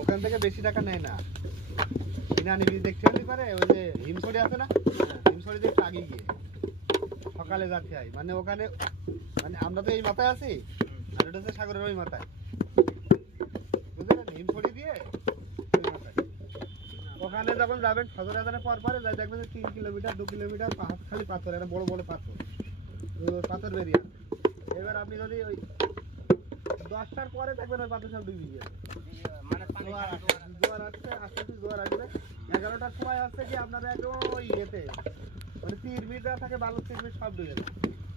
ওখান থেকে বেশি টাকা নেয় না। ইনানি বীজ দেখতে হতে পারে, ওই যে হিমছড়ি আছে না, হিমছড়ি দিয়ে একটু আগে গিয়ে সকালে যাতে হয়, মানে ওখানে মানে আমরা তো এই মাথায় আছি আর এটা হচ্ছে সাগরের ওই মাথায়, বুঝলেন? হিমছড়ি দিয়ে ওই মাথায় ওখানে যখন যাবেন ফজর আজানের পর পরে যাই দেখবেন যে 3 কিলোমিটার 2 কিলোমিটার খালি পাথর, একটা বড় বড় পাথর, পাথর বেরিয়ে আসে। এবার আপনি যদি ওই 10টার পরে দেখবেন ওই পাথর সব ডুবে গিয়েছে, মানে জোয়ার আসছে, আস্তে আস্তে জোয়ার আসবে। 11টার সময় আসছে কি আপনারা একদম ওই ইয়েতে মানে তীর মিটার থাকে, বালু তীর মিট সব ডুবে যায়।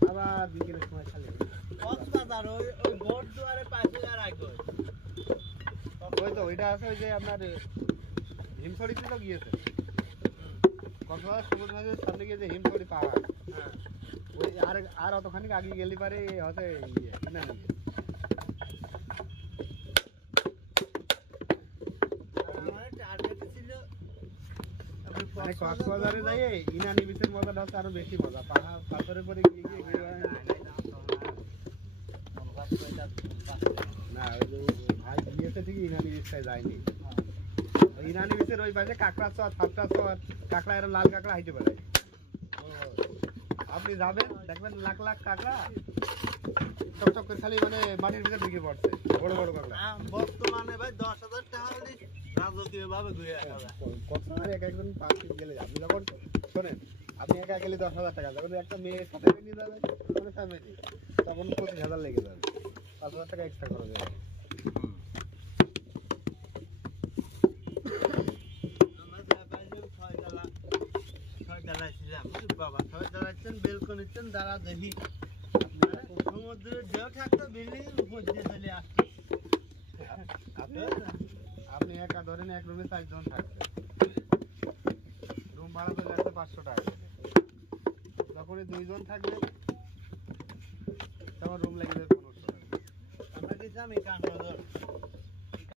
আবার বিকেলের সময় খালি ওই তো ওইটা আছে, ওই যে আপনার হিমছড়িতে তো গিয়েছে, কক্সবাজার সমুদ্র সৈকতের সামনে গিয়ে যে হিমছড়ি পাহাড়, ওই আর অতখানি আগে গেলে পারে হচ্ছে ইয়ে না নিয়ে। মানে কক্সবাজারে যাই ইনানি বিচের মজাটা হচ্ছে আরো বেশি মজা, পাহাড় পাথরের পরে গিয়ে না, ওই যে ভাই গিয়েছে ঠিকই, ইনানি বিচটায় যায়নি। ইনানি বিচের ওই পাশে কাঁকড়া চর, সাতটা চর, কাঁকড়া এরকম লাল কাঁকড়া হাইতে পারে। আপনি যাবেন দেখবেন লাখ লাখ কাঁকড়া চকচক করে খালি মানে মাটির ভিতরে ঢুকে পড়ছে, বড় বড় কাঁকড়া। বর্তমানে ভাই 10,000 টাকা হলে রাজকীয় ভাবে ঘুরে আসা যায়। কক্সবাজারে এক একজন পার্টি গেলে আপনি যখন শোনেন, আপনি একা গেলে 10,000 টাকা, যখন একটা মেয়ের সাথে নিয়ে যাবেন মানে ফ্যামিলি, তখন 25,000 লেগে যাবে, 5,000 টাকা এক্সট্রা খরচ হবে। বেলকনিতে দাঁড়া দেখি সমুদ্রের ঢেউ থাকতো, বিল্ডিং উপর দিয়ে চলে আসতো। আপনি একা ধরেন এক রুমে 4 জন থাকবে, রুম ভাড়া চলে আসছে 500 টাকা। যখনই 2 জন থাকবে তখন রুম লেগে যাবে 1500 টাকা। আমরা গেছিলাম এই কাঁকড়া